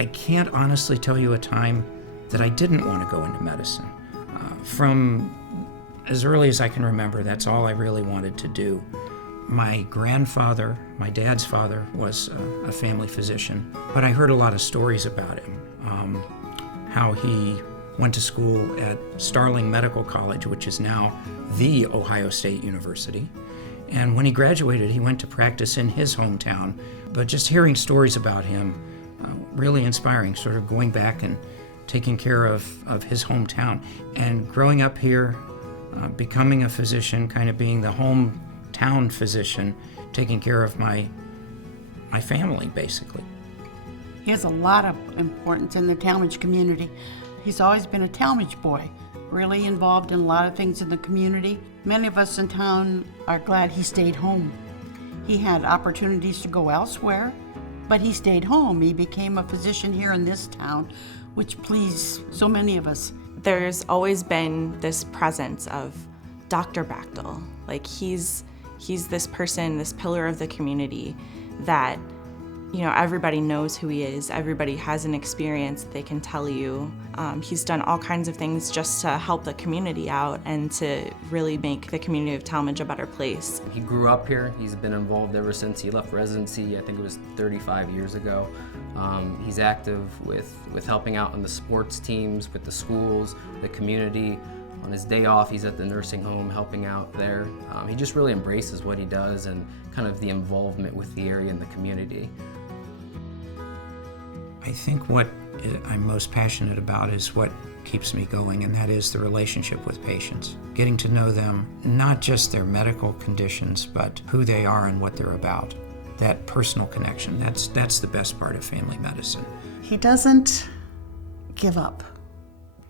I can't honestly tell you a time that I didn't want to go into medicine. From as early as I can remember, that's all I really wanted to do. My grandfather, my dad's father, was a family physician, but I heard a lot of stories about him. How he went to school at Starling Medical College, which is now the Ohio State University. And when he graduated, he went to practice in his hometown. But just hearing stories about him, really inspiring, sort of going back and taking care of his hometown. And growing up here, becoming a physician, kind of being the hometown physician, taking care of my family, basically. He has a lot of importance in the Talmadge community. He's always been a Talmadge boy, really involved in a lot of things in the community. Many of us in town are glad he stayed home. He had opportunities to go elsewhere, but he stayed home. He became a physician here in this town, which pleased so many of us. There's always been this presence of Dr. Bachtel. Like he's this person, this pillar of the community that, you know, everybody knows who he is. Everybody has an experience they can tell you. He's done all kinds of things just to help the community out and to really make the community of Talmadge a better place. He grew up here. He's been involved ever since he left residency. I think it was 35 years ago. He's active with helping out on the sports teams, with the schools, the community. On his day off, he's at the nursing home helping out there. He just really embraces what he does and kind of the involvement with the area and the community. I think what I'm most passionate about is what keeps me going, and that is the relationship with patients. Getting to know them, not just their medical conditions, but who they are and what they're about. That personal connection, that's the best part of family medicine. He doesn't give up.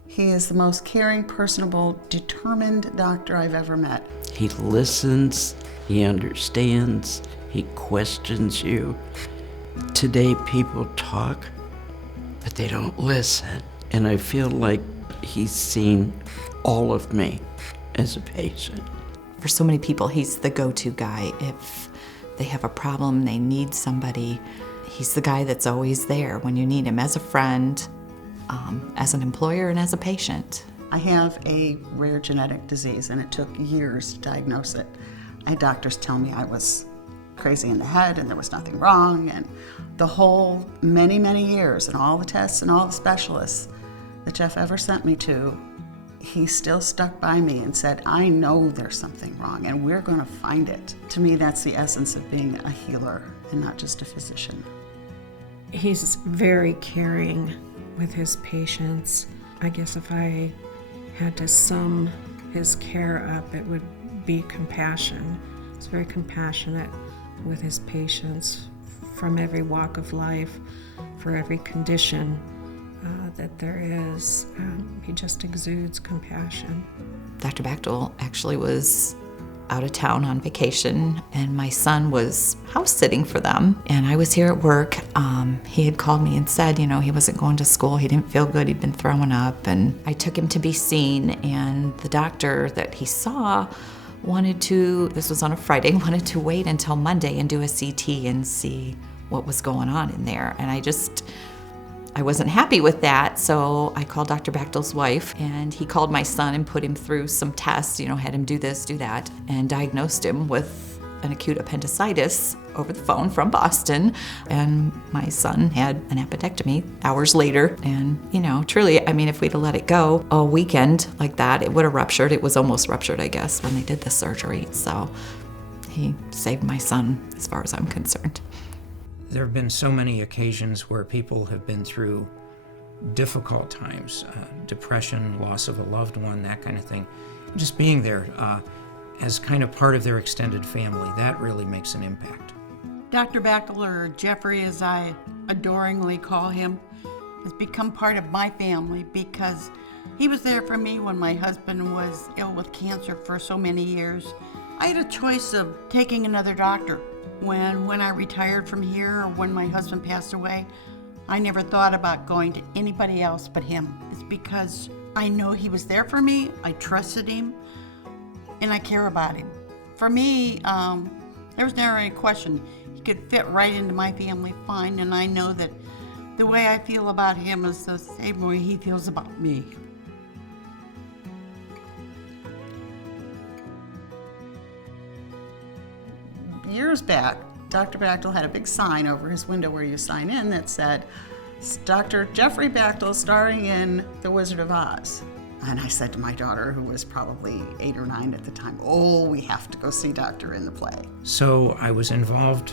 He is the most caring, personable, determined doctor I've ever met. He listens, he understands, he questions you. Today people talk, but they don't listen. And I feel like he's seen all of me as a patient. For so many people, he's the go-to guy. If they have a problem, they need somebody, he's the guy that's always there when you need him, as a friend, as an employer, and as a patient. I have a rare genetic disease, and it took years to diagnose it. I had doctors tell me I was crazy in the head and there was nothing wrong, and the whole many years and all the tests and all the specialists that Jeff ever sent me to, he still stuck by me and said, I know there's something wrong and we're going to find it. To me, that's the essence of being a healer and not just a physician. He's very caring with his patients. I guess if I had to sum his care up, it would be compassion. He's very compassionate with his patients from every walk of life, for every condition that there is. He just exudes compassion. Dr. Bachtel actually was out of town on vacation, and my son was house sitting for them, and I was here at work. He had called me and said, you know, he wasn't going to school, he didn't feel good, he'd been throwing up, and I took him to be seen, and the doctor that he saw wanted to, this was on a Friday, wanted to wait until Monday and do a CT and see what was going on in there. And I wasn't happy with that, so I called Dr. Bachtel's wife, and he called my son and put him through some tests, you know, had him do this, do that, and diagnosed him with an acute appendicitis over the phone from Boston. And my son had an appendectomy hours later. And, you know, truly, I mean, if we'd have let it go a weekend like that, it would have ruptured. It was almost ruptured, I guess, when they did the surgery. So he saved my son, as far as I'm concerned. There have been so many occasions where people have been through difficult times, depression, loss of a loved one, that kind of thing. Just being there as kind of part of their extended family, that really makes an impact. Dr. Bachtel, or Jeffrey as I adoringly call him, has become part of my family because he was there for me when my husband was ill with cancer for so many years. I had a choice of taking another doctor. When I retired from here or when my husband passed away, I never thought about going to anybody else but him. It's because I know he was there for me, I trusted him, and I care about him. For me, there was never any question. He could fit right into my family fine, and I know that The way I feel about him is the same way he feels about me. Years back, Dr. Bachtel had a big sign over his window where you sign in that said, Dr. Jeffrey Bachtel starring in The Wizard of Oz. And I said to my daughter, who was probably 8 or 9 at the time, oh, we have to go see Doctor in the play. So I was involved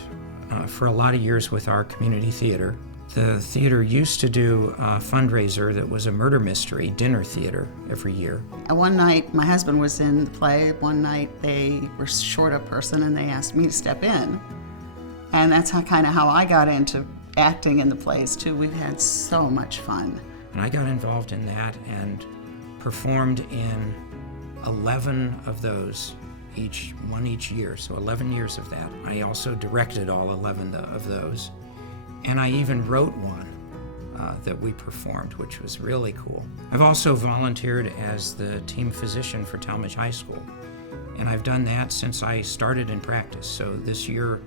for a lot of years with our community theater. The theater used to do a fundraiser that was a murder mystery dinner theater every year. And one night, my husband was in the play. One night, they were short a person, and they asked me to step in. And that's kind of how I got into acting in the plays, too. We've had so much fun. And I got involved in that and performed in 11 of those, each year, so 11 years of that. I also directed all 11 of those. And I even wrote one that we performed, which was really cool. I've also volunteered as the team physician for Talmadge High School, and I've done that since I started in practice. So this year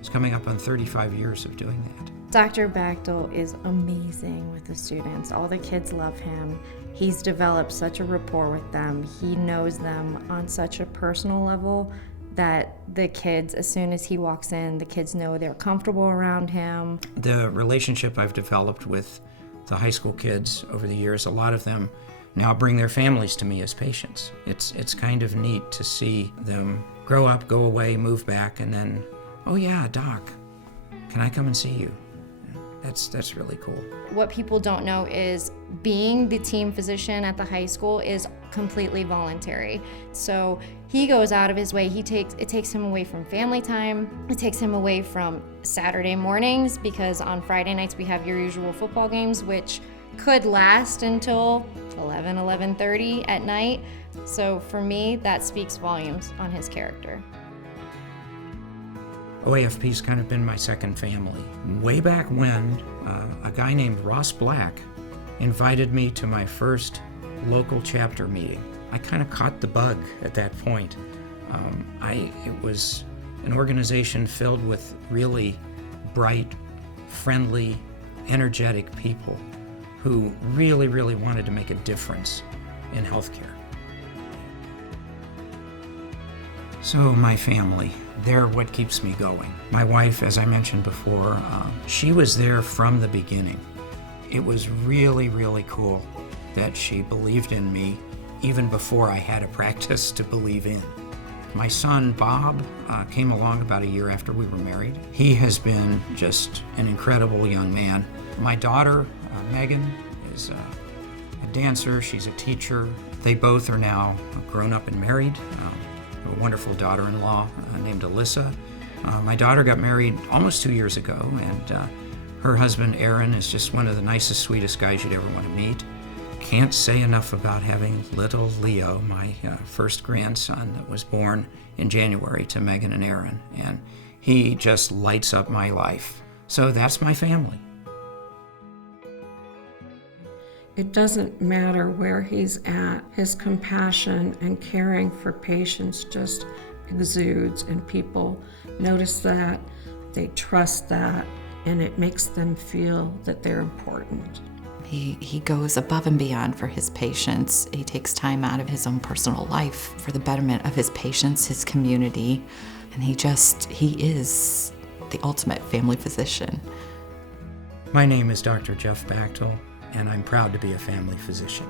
is coming up on 35 years of doing that. Dr. Bachtel is amazing with the students. All the kids love him. He's developed such a rapport with them. He knows them on such a personal level that the kids, as soon as he walks in, the kids know they're comfortable around him. The relationship I've developed with the high school kids over the years, a lot of them now bring their families to me as patients. It's kind of neat to see them grow up, go away, move back, and then, oh yeah, Doc, can I come and see you? That's really cool. What people don't know is being the team physician at the high school is completely voluntary. So he goes out of his way. It takes him away from family time. It takes him away from Saturday mornings, because on Friday nights we have your usual football games, which could last until 11:30 at night. So for me, that speaks volumes on his character. OAFP's kind of been my second family. Way back when, a guy named Ross Black invited me to my first local chapter meeting. I kind of caught the bug at that point. It was an organization filled with really bright, friendly, energetic people who really, really wanted to make a difference in healthcare. So my family, they're what keeps me going. My wife, as I mentioned before, she was there from the beginning. It was really, really cool that she believed in me even before I had a practice to believe in. My son, Bob, came along about a year after we were married. He has been just an incredible young man. My daughter, Megan, is a dancer. She's a teacher. They both are now grown up and married. A wonderful daughter-in-law named Alyssa. My daughter got married almost 2 years ago, and her husband, Aaron, is just one of the nicest, sweetest guys you'd ever want to meet. Can't say enough about having little Leo, my first grandson that was born in January to Megan and Aaron, and he just lights up my life. So that's my family. It doesn't matter where he's at. His compassion and caring for patients just exudes, and people notice that, they trust that, and it makes them feel that they're important. He goes above and beyond for his patients. He takes time out of his own personal life for the betterment of his patients, his community, and he is the ultimate family physician. My name is Dr. Jeff Bachtel, and I'm proud to be a family physician.